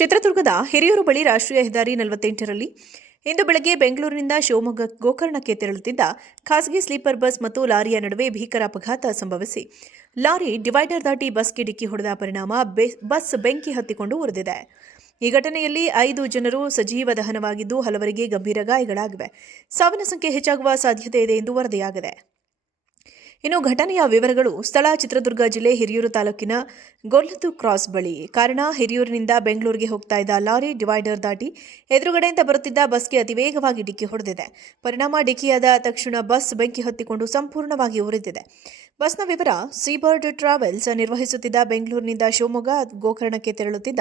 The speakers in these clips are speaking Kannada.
ಚಿತ್ರದುರ್ಗದ ಹಿರಿಯೂರು ಬಳಿ ರಾಷ್ಟ್ರೀಯ ಹೆದ್ದಾರಿ 48ರಲ್ಲಿ ಇಂದು ಬೆಳಗ್ಗೆ ಬೆಂಗಳೂರಿನಿಂದ ಶಿವಮೊಗ್ಗ ಗೋಕರ್ಣಕ್ಕೆ ತೆರಳುತ್ತಿದ್ದ ಖಾಸಗಿ ಸ್ಲೀಪರ್ ಬಸ್ ಮತ್ತು ಲಾರಿಯ ನಡುವೆ ಭೀಕರ ಅಪಘಾತ ಸಂಭವಿಸಿ ಲಾರಿ ಡಿವೈಡರ್ ದಾಟಿ ಬಸ್ಗೆ ಡಿಕ್ಕಿ ಹೊಡೆದ ಪರಿಣಾಮ ಬಸ್ ಬೆಂಕಿ ಹತ್ತಿಕೊಂಡು ಉರಿದಿದೆ. ಈ ಘಟನೆಯಲ್ಲಿ 5 ಜನರು ಸಜೀವ ದಹನವಾಗಿದ್ದು ಹಲವರಿಗೆ ಗಂಭೀರ ಗಾಯಗಳಾಗಿವೆ. ಸಾವಿನ ಸಂಖ್ಯೆ ಹೆಚ್ಚಾಗುವ ಸಾಧ್ಯತೆ ಇದೆ ಎಂದು ವರದಿಯಾಗಿದೆ. ಇನ್ನು ಘಟನೆಯ ವಿವರಗಳು. ಸ್ಥಳ ಚಿತ್ರದುರ್ಗ ಜಿಲ್ಲೆ ಹಿರಿಯೂರು ತಾಲೂಕಿನ ಗೊಲ್ಲತ್ತು ಕ್ರಾಸ್ ಬಳಿ. ಕಾರಣ, ಹಿರಿಯೂರಿನಿಂದ ಬೆಂಗಳೂರಿಗೆ ಹೋಗ್ತಾ ಇದ್ದ ಲಾರಿ ಡಿವೈಡರ್ ದಾಟಿ ಎದುರುಗಡೆಯಿಂದ ಬರುತ್ತಿದ್ದ ಬಸ್ಗೆ ಅತಿವೇಗವಾಗಿ ಡಿಕ್ಕಿ ಹೊಡೆದಿದೆ. ಪರಿಣಾಮ ಡಿಕ್ಕಿಯಾದ ತಕ್ಷಣ ಬಸ್ ಬೆಂಕಿ ಹೊತ್ತಿಕೊಂಡು ಸಂಪೂರ್ಣವಾಗಿ ಉರಿದಿದೆ. ಬಸ್ನ ವಿವರ: ಸೀಬರ್ಡ್ ಟ್ರಾವೆಲ್ಸ್ ನಿರ್ವಹಿಸುತ್ತಿದ್ದ ಬೆಂಗಳೂರಿನಿಂದ ಶಿವಮೊಗ್ಗ ಗೋಕರ್ಣಕ್ಕೆ ತೆರಳುತ್ತಿದ್ದ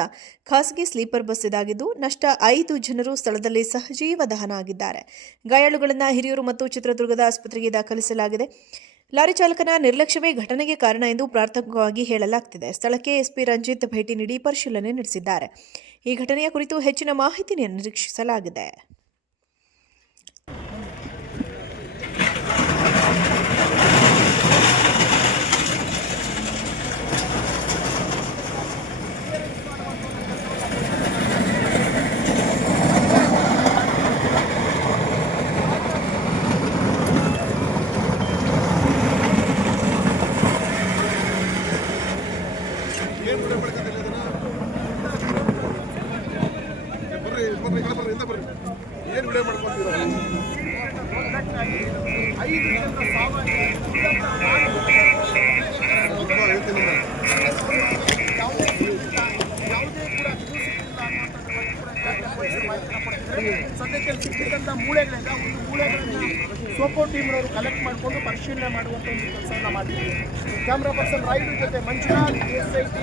ಖಾಸಗಿ ಸ್ಲೀಪರ್ ಬಸ್ ಇದಾಗಿದ್ದು, ನಷ್ಟ 5 ಜನರು ಸ್ಥಳದಲ್ಲಿ ಸಜೀವ ದಹನ ಆಗಿದ್ದಾರೆ. ಗಾಯಾಳುಗಳನ್ನು ಹಿರಿಯೂರು ಮತ್ತು ಚಿತ್ರದುರ್ಗದ ಆಸ್ಪತ್ರೆಗೆ ದಾಖಲಿಸಲಾಗಿದೆ. ಲಾರಿ ಚಾಲಕನ ನಿರ್ಲಕ್ಷ್ಯವೇ ಘಟನೆಗೆ ಕಾರಣ ಎಂದು ಪ್ರಾಥಮಿಕವಾಗಿ ಹೇಳಲಾಗುತ್ತಿದೆ. ಸ್ಥಳಕ್ಕೆ ಎಸ್ಪಿ ರಂಜಿತ್ ಭೇಟಿ ನೀಡಿ ಪರಿಶೀಲನೆ ನಡೆಸಿದ್ದಾರೆ. ಈ ಘಟನೆಯ ಕುರಿತು ಹೆಚ್ಚಿನ ಮಾಹಿತಿ ನಿರೀಕ್ಷಿಸಲಾಗಿದೆ. ಏನು ವಿಡಿಯೋ ಮಾಡ್ಕೊತೀರ? 5 ಜನರ ಸಾವು ಸದ್ಯಕ್ಕೆ ಸಿಕ್ಕಿದಂಥ ಮೂಳೆಗಳಿಂದ ಒಂದು ಮೂಳೆಗಳನ್ನು ಸೋಪೋ ಟೀಮ್ನವರು ಕಲೆಕ್ಟ್ ಮಾಡಿಕೊಂಡು ಪರಿಶೀಲನೆ ಮಾಡುವಂಥ ಒಂದು ಕೆಲಸವನ್ನು ಮಾಡಿದ್ದೀವಿ. ಕ್ಯಾಮ್ರಾ ಪರ್ಸನ್ ರೈಟ್ ಜೊತೆ ಮಂಜುನಾಥ್, SIT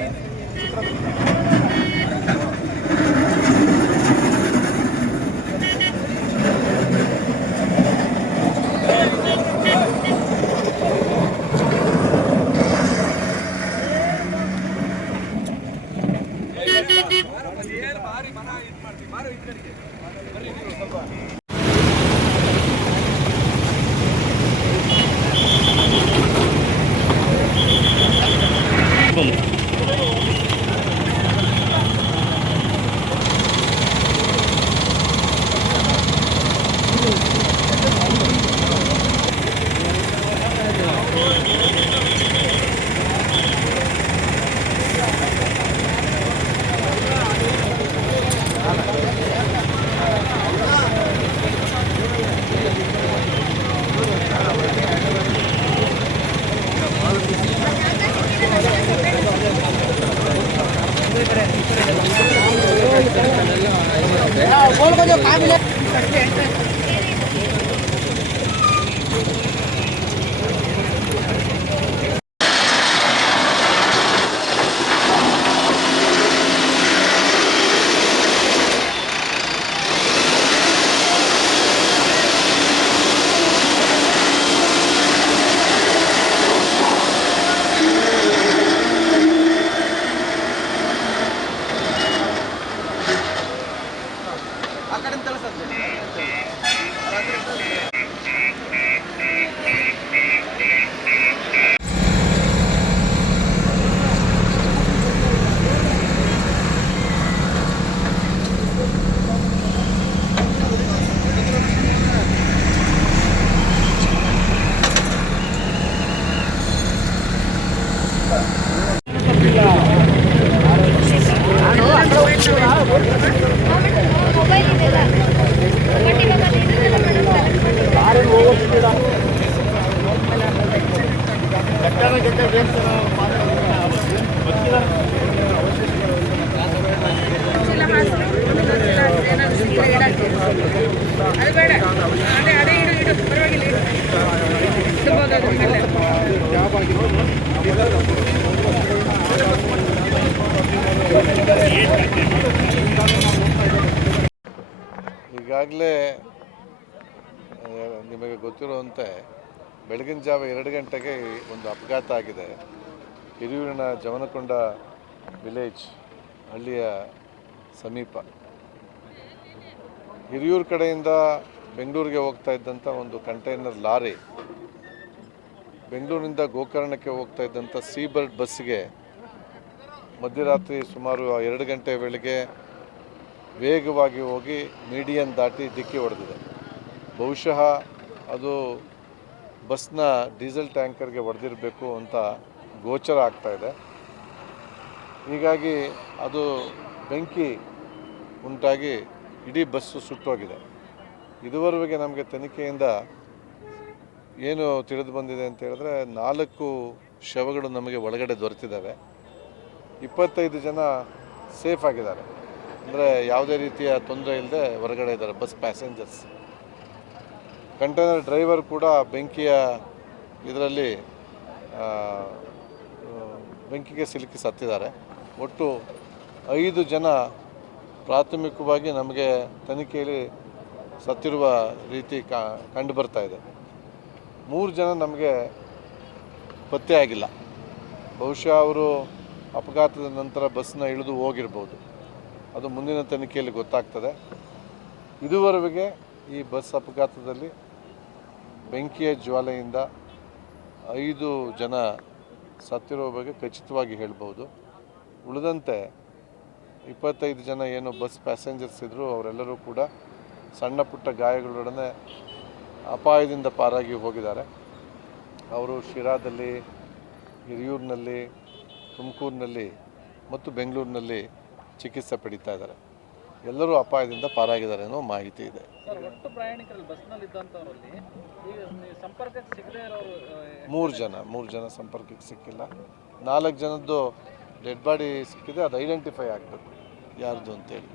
ಈಗಾಗಲೇ ನಿಮಗೆ ಗೊತ್ತಿರುವಂತೆ ಬೆಳಗಿನ ಜಾವ 2 ಗಂಟೆಗೆ ಒಂದು ಅಪಘಾತ ಆಗಿದೆ. ಹಿರಿಯೂರಿನ ಜವನಕೊಂಡ ವಿಲೇಜ್ ಹಳ್ಳಿಯ ಸಮೀಪ. ಹಿರಿಯೂರು ಕಡೆಯಿಂದ ಬೆಂಗಳೂರಿಗೆ ಹೋಗ್ತಾ ಇದ್ದಂಥ ಒಂದು ಕಂಟೈನರ್ ಲಾರಿ ಬೆಂಗಳೂರಿನಿಂದ ಗೋಕರ್ಣಕ್ಕೆ ಹೋಗ್ತಾ ಇದ್ದಂಥ ಸೀಬರ್ಡ್ ಬಸ್ಸಿಗೆ ಮಧ್ಯರಾತ್ರಿ ಸುಮಾರು 2 ಗಂಟೆ ವೇಳೆಗೆ ವೇಗವಾಗಿ ಹೋಗಿ ಮೀಡಿಯನ್ ದಾಟಿ ಡಿಕ್ಕಿ ಹೊಡೆದಿದೆ. ಬಹುಶಃ ಅದು ಬಸ್ನ ಡೀಸೆಲ್ ಟ್ಯಾಂಕರ್ಗೆ ಹೊಡೆದಿರಬೇಕು ಅಂತ ಗೋಚರ ಆಗ್ತಾ ಇದೆ. ಹೀಗಾಗಿ ಅದು ಬೆಂಕಿ ಉಂಟಾಗಿ ಇಡೀ ಬಸ್ಸು ಸುಟ್ಟೋಗಿದೆ. ಇದುವರೆಗೆ ನಮಗೆ ತನಿಖೆಯಿಂದ ಏನು ತಿಳಿದು ಬಂದಿದೆ ಅಂತ ಹೇಳಿದ್ರೆ 4 ಶವಗಳು ನಮಗೆ ಒಳಗಡೆ ದೊರೆತಿದ್ದಾವೆ. 25 ಜನ ಸೇಫ್ ಆಗಿದ್ದಾರೆ, ಅಂದರೆ ಯಾವುದೇ ರೀತಿಯ ತೊಂದರೆ ಇಲ್ಲದೆ ಹೊರಗಡೆ ಇದ್ದಾರೆ ಬಸ್ ಪ್ಯಾಸೆಂಜರ್ಸ್. ಕಂಟೈನರ್ ಡ್ರೈವರ್ ಕೂಡ ಬೆಂಕಿಯ ಇದರಲ್ಲಿ ಬೆಂಕಿಗೆ ಸಿಲುಕಿ ಸತ್ತಿದ್ದಾರೆ. ಒಟ್ಟು 5 ಜನ ಪ್ರಾಥಮಿಕವಾಗಿ ನಮಗೆ ತನಿಖೆಯಲ್ಲಿ ಸತ್ತಿರುವ ರೀತಿ ಕಂಡು ಬರ್ತಾ ಇದೆ. 3 ಜನ ನಮಗೆ ಪತ್ತೆ ಆಗಿಲ್ಲ. ಬಹುಶಃ ಅವರು ಅಪಘಾತದ ನಂತರ ಬಸ್ನ ಇಳಿದು ಹೋಗಿರ್ಬೋದು. ಅದು ಮುಂದಿನ ತನಿಖೆಯಲ್ಲಿ ಗೊತ್ತಾಗ್ತದೆ. ಇದುವರೆಗೆ ಈ ಬಸ್ ಅಪಘಾತದಲ್ಲಿ ಬೆಂಕಿಯ ಜ್ವಾಲೆಯಿಂದ 5 ಜನ ಸತ್ತಿರುವ ಬಗ್ಗೆ ಖಚಿತವಾಗಿ ಹೇಳ್ಬೋದು. ಉಳಿದಂತೆ 25 ಜನ ಏನು ಬಸ್ ಪ್ಯಾಸೆಂಜರ್ಸ್ ಇದ್ದರು ಅವರೆಲ್ಲರೂ ಕೂಡ ಸಣ್ಣ ಪುಟ್ಟ ಗಾಯಗಳೊಡನೆ ಅಪಾಯದಿಂದ ಪಾರಾಗಿ ಹೋಗಿದ್ದಾರೆ. ಅವರು ಶಿರಾದಲ್ಲಿ, ಹಿರಿಯೂರಿನಲ್ಲಿ, ತುಮಕೂರಿನಲ್ಲಿ ಮತ್ತು ಬೆಂಗಳೂರಿನಲ್ಲಿ ಚಿಕಿತ್ಸೆ ಪಡೀತಾ ಇದ್ದಾರೆ. ಎಲ್ಲರೂ ಅಪಾಯದಿಂದ ಪಾರಾಗಿದ್ದಾರೆ ಅನ್ನೋ ಮಾಹಿತಿ ಇದೆ. ಒಟ್ಟು ಪ್ರಯಾಣಿಕರಲ್ಲಿ ಬಸ್ನಲ್ಲಿ ಇದ್ದಂಥವರಲ್ಲಿ ಸಂಪರ್ಕಕ್ಕೆ ಸಿಗದೇ ಇರೋರು 3 ಜನ ಸಂಪರ್ಕಕ್ಕೆ ಸಿಕ್ಕಿಲ್ಲ. 4 ಜನದ್ದು ಡೆಡ್ ಬಾಡಿ ಸಿಕ್ಕಿದೆ. ಅದು ಐಡೆಂಟಿಫೈ ಆಗಬೇಕು ಯಾರ್ದು ಅಂತೇಳಿ.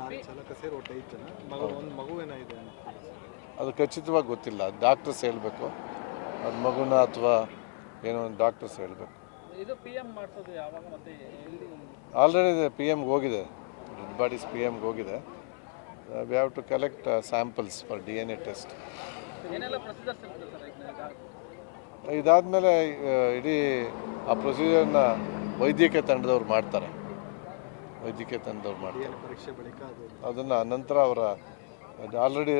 ಲಾರಿ ಚಾಲಕ ಸೇರಿ ಒಟ್ಟು 5 ಜನ, ಒಂದು ಮಗುವೇನಾಗಿದೆ ಅದು ಖಚಿತವಾಗಿ ಗೊತ್ತಿಲ್ಲ. ಡಾಕ್ಟರ್ಸ್ ಹೇಳಬೇಕು, ಅದು ಮಗುನ ಅಥವಾ ಏನೋ ಒಂದು ಡಾಕ್ಟರ್ಸ್ ಹೇಳಬೇಕು. ಇದು PM ಮಾಡಿಸೋದು ಯಾವಾಗ ಮತ್ತೆ ಎಲ್ಲಿ? ಆಲ್ರೆಡಿ PMಗೆ ಹೋಗಿದೆ, ಡೆಡ್ ಬಾಡೀಸ್ PMಗೆ ಹೋಗಿದೆ. We have to collect samples for DNA test. ಏನೆಲ್ಲ ಪ್ರೊಸೀಜರ್ಸ್ ಇರುತ್ತೆ ಸರ್? ಇದಾದಮೇಲೆ ಇಡೀ ಆ ಪ್ರೊಸೀಜರ್ನ ವೈದ್ಯಕೀಯ ತಂಡದವ್ರು ಮಾಡ್ತಾರೆ. ಪರೀಕ್ಷೆ ಬಳಿಕ ಅದನ್ನು ನಂತರ ಅವರ ಆಲ್ರೆಡಿ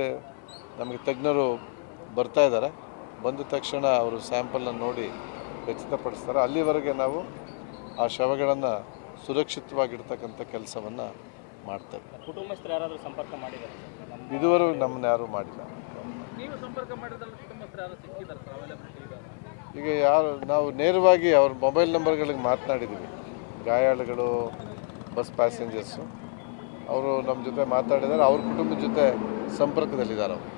ನಮಗೆ ತಜ್ಞರು ಬರ್ತಾ ಇದ್ದಾರೆ. ಬಂದ ತಕ್ಷಣ ಅವರು ಸ್ಯಾಂಪಲ್ನ ನೋಡಿ ಖಚಿತಪಡಿಸ್ತಾರೆ. ಅಲ್ಲಿವರೆಗೆ ನಾವು ಆ ಶವಗಳನ್ನು ಸುರಕ್ಷಿತವಾಗಿರ್ತಕ್ಕಂಥ ಕೆಲಸವನ್ನು ಮಾಡ್ತೇವೆ. ಕುಟುಂಬಸ್ಥರು ಯಾರಾದರೂ ಸಂಪರ್ಕ ಮಾಡಿದ್ದಾರೆ? ಇದುವರೆಗೂ ನಮ್ಮನ್ನ ಯಾರೂ ಮಾಡಿಲ್ಲ. ನೀವು ಸಂಪರ್ಕ ಮಾಡಿದ್ರೆ ಕುಟುಂಬಸ್ಥರು ಯಾರು ಸಿಕ್ಕಿದ್ದಾರೆ ಸರ್? ಅವೈಲಬಿಲಿಟಿ ಇದೆ? ಈಗ ನಾವು ನೇರವಾಗಿ ಅವ್ರ ಮೊಬೈಲ್ ನಂಬರ್ಗಳಿಗೆ ಮಾತನಾಡಿದ್ದೀವಿ. ಗಾಯಾಳುಗಳು, ಬಸ್ ಪ್ಯಾಸೆಂಜರ್ಸು ಅವರು ನಮ್ಮ ಜೊತೆ ಮಾತಾಡಿದ್ದಾರೆ. ಅವ್ರ ಕುಟುಂಬದ ಜೊತೆ ಸಂಪರ್ಕದಲ್ಲಿದ್ದಾರೆ ಅವರು.